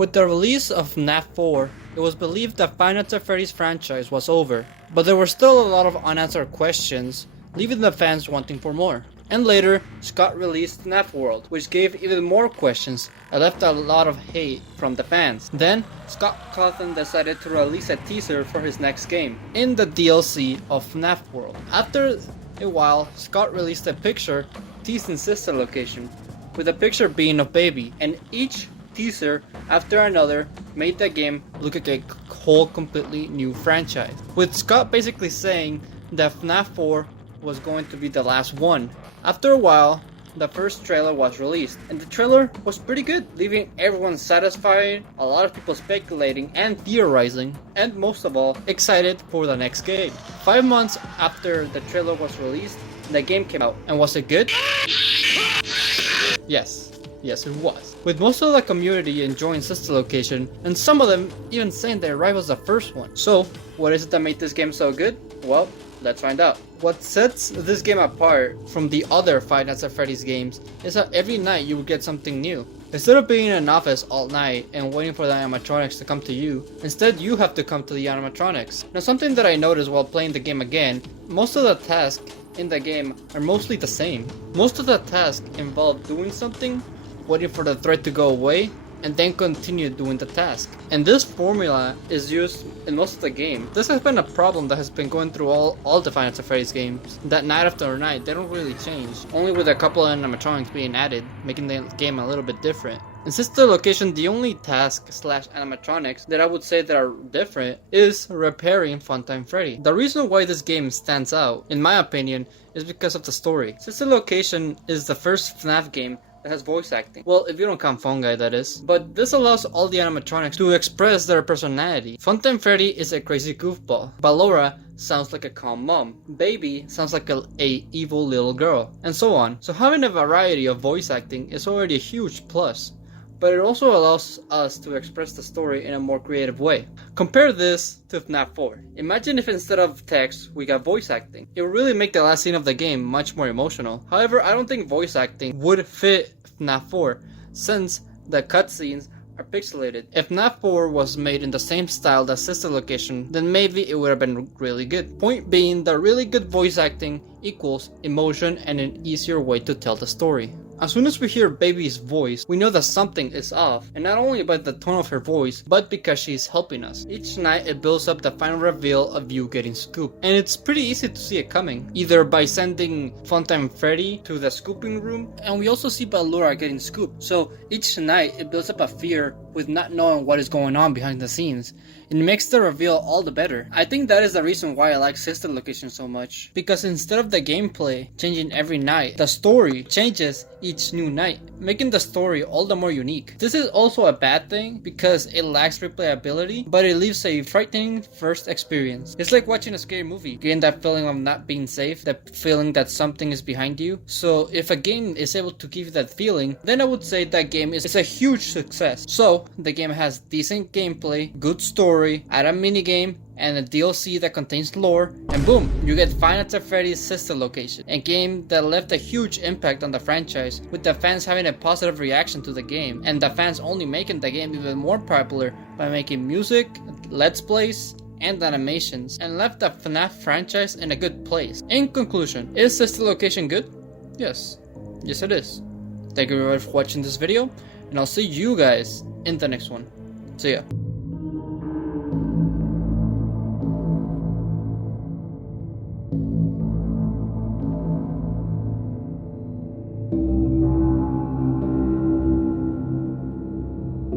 With the release of FNAF 4, it was believed that Five Nights at Freddy's franchise was over, but there were still a lot of unanswered questions, leaving the fans wanting for more. And later, Scott released FNAF World, which gave even more questions and left a lot of hate from the fans. Then, Scott Cawthon decided to release a teaser for his next game, in the DLC of FNAF World. After a while, Scott released a picture teasing sister location, with the picture being of Baby, and each teaser after another made the game look like a whole completely new franchise. With Scott basically saying that FNAF 4 was going to be the last one. After a while, the first trailer was released, and the trailer was pretty good, leaving everyone satisfied, a lot of people speculating and theorizing, and most of all, excited for the next game. 5 months after the trailer was released, the game came out, and was it good? Yes, it was. With most of the community enjoying Sister Location, and some of them even saying that it rivals the first one. So, what is it that made this game so good? Well, let's find out. What sets this game apart from the other Five Nights at Freddy's games is that every night you will get something new. Instead of being in an office all night and waiting for the animatronics to come to you, instead you have to come to the animatronics. Now, something that I noticed while playing the game again, most of the tasks in the game are mostly the same. Most of the tasks involve doing something, waiting for the threat to go away, and then continue doing the task. And this formula is used in most of the game. This has been a problem that has been going through all the Five Nights at Freddy's games. That night after night, they don't really change. Only with a couple of animatronics being added, making the game a little bit different. In Sister Location, the only task / animatronics that I would say that are different is repairing Funtime Freddy. The reason why this game stands out, in my opinion, is because of the story. Sister Location is the first FNAF game that has voice acting. Well, if you don't count Fungi, that is. But this allows all the animatronics to express their personality. Funtime Freddy is a crazy goofball. Ballora sounds like a calm mom. Baby sounds like a evil little girl. And so on. So having a variety of voice acting is already a huge plus. But it also allows us to express the story in a more creative way. Compare this to FNAF 4. Imagine if instead of text, we got voice acting. It would really make the last scene of the game much more emotional. However, I don't think voice acting would fit FNAF 4, since the cutscenes are pixelated. If FNAF 4 was made in the same style as Sister Location, then maybe it would have been really good. Point being that really good voice acting equals emotion and an easier way to tell the story. As soon as we hear Baby's voice, we know that something is off, and not only by the tone of her voice, but because she's helping us. Each night it builds up the final reveal of you getting scooped, and it's pretty easy to see it coming, either by sending Funtime Freddy to the scooping room, and we also see Ballora getting scooped. So each night it builds up a fear with not knowing what is going on behind the scenes. It makes the reveal all the better. I think that is the reason why I like Sister Location so much, because instead of the gameplay changing every night, the story changes each new night, making the story all the more unique. This is also a bad thing because it lacks replayability, but it leaves a frightening first experience. It's like watching a scary movie, getting that feeling of not being safe, that feeling that something is behind you. So if a game is able to give you that feeling, then I would say that game is a huge success. So the game has decent gameplay, good story, add a minigame, and a DLC that contains lore, and boom, you get Five Nights at Freddy's Sister Location, a game that left a huge impact on the franchise, with the fans having a positive reaction to the game, and the fans only making the game even more popular by making music, let's plays, and animations, and left the FNAF franchise in a good place. In conclusion, is Sister Location good? Yes it is. Thank you very much for watching this video, and I'll see you guys in the next one. See ya.